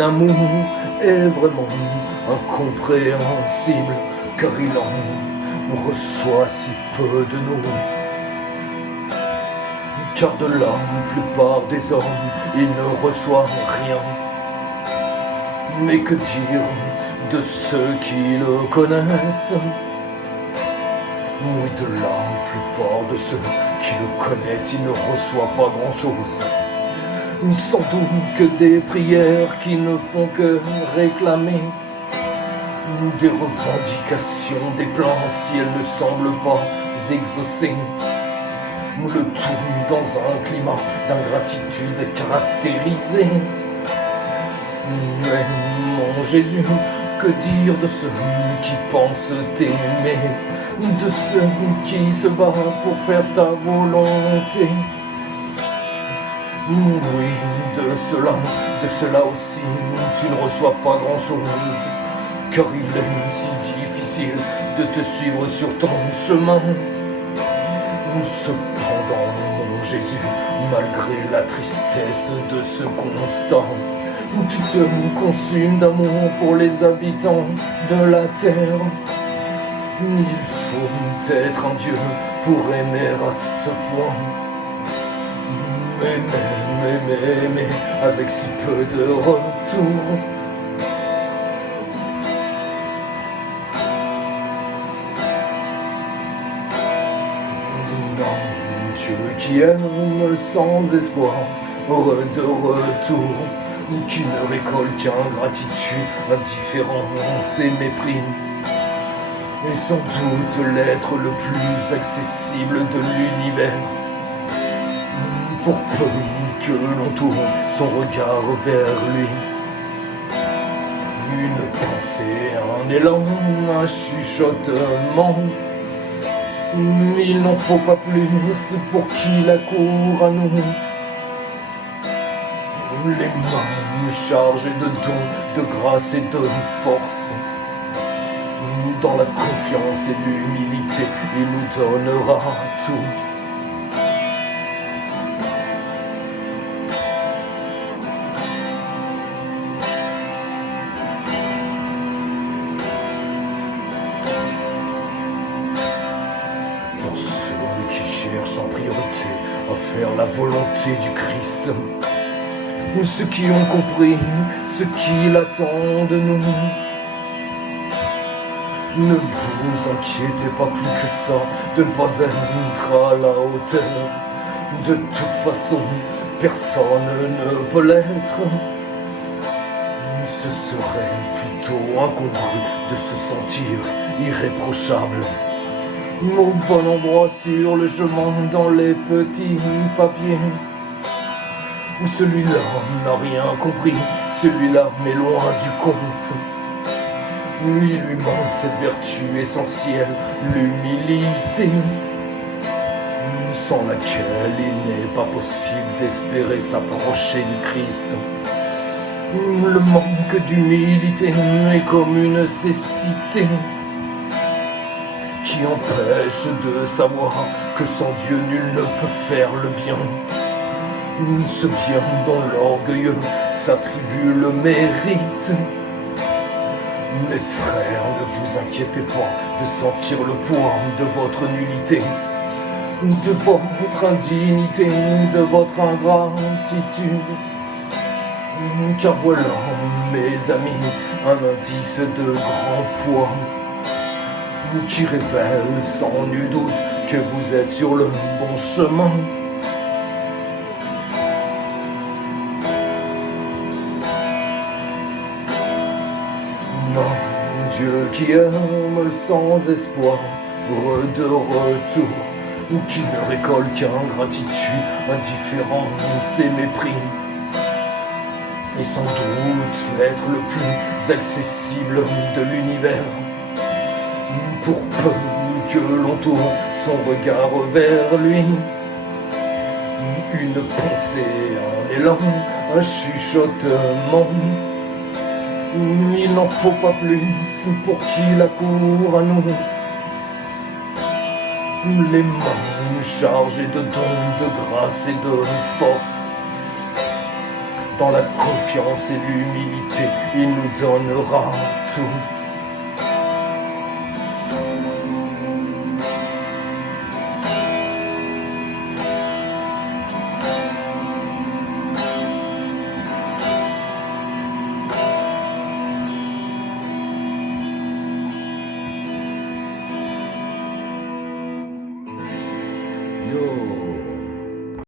amour est vraiment incompréhensible, car il en reçoit si peu de nous. Car de la plupart des hommes, il ne reçoit rien. Mais que dire de ceux qui le connaissent? Oui, de la plupart de ceux qui le connaissent, il ne reçoit pas grand-chose. Sans doute que des prières qui ne font que réclamer des revendications, des plaintes si elles ne semblent pas exaucées. Le tout dans un climat d'ingratitude caractérisé. Mais mon Jésus, que dire de ceux qui pensent t'aimer, de ceux qui se battent pour faire ta volonté? Oui, de cela aussi, tu ne reçois pas grand-chose, car il est si difficile de te suivre sur ton chemin. Cependant, mon Jésus, malgré la tristesse de ce constat, tu te consumes d'amour pour les habitants de la terre. Il faut être un Dieu pour aimer à ce point. Mais, avec si peu de retour. Dieu qui aime sans espoir de retour, qui ne récolte qu'ingratitude, indifférence et mépris, et sans doute l'être le plus accessible de l'univers. Pour peu que l'on tourne son regard vers lui, une pensée, un élan, un chuchotement. Il n'en faut pas plus pour qu'il accourt à nous. Les mains chargées de dons, de grâce et de force. Dans la confiance et l'humilité, il nous donnera tout. Pour ceux qui cherchent en priorité à faire la volonté du Christ, ceux qui ont compris ce qu'il attend de nous, ne vous inquiétez pas plus que ça de ne pas être à la hauteur. De toute façon, personne ne peut l'être. Ce serait plutôt incongru de se sentir irréprochable au bon endroit sur le chemin dans les petits papiers. Celui-là n'a rien compris, celui-là m'est loin du compte. Il lui manque cette vertu essentielle, l'humilité, sans laquelle il n'est pas possible d'espérer s'approcher du Christ. Le manque d'humilité est comme une cécité qui empêche de savoir que sans Dieu nul ne peut faire le bien. Ce bien dont l'orgueilleux s'attribue le mérite. Mes frères, ne vous inquiétez pas de sentir le poids de votre nullité, de votre indignité, de votre ingratitude. Car voilà, mes amis, un indice de grand poids qui révèle sans nul doute que vous êtes sur le bon chemin. Non, Dieu qui aime sans espoir de retour, qui ne récolte qu'ingratitude, indifférence et mépris, et sans doute l'être le plus accessible de l'univers. Pour peu que l'on tourne son regard vers lui, une pensée, un élan, un chuchotement. Il n'en faut pas plus pour qu'il accourt à nous. Les mains chargées de dons, de grâce et de force. dans la confiance et l'humilité, il nous donnera tout.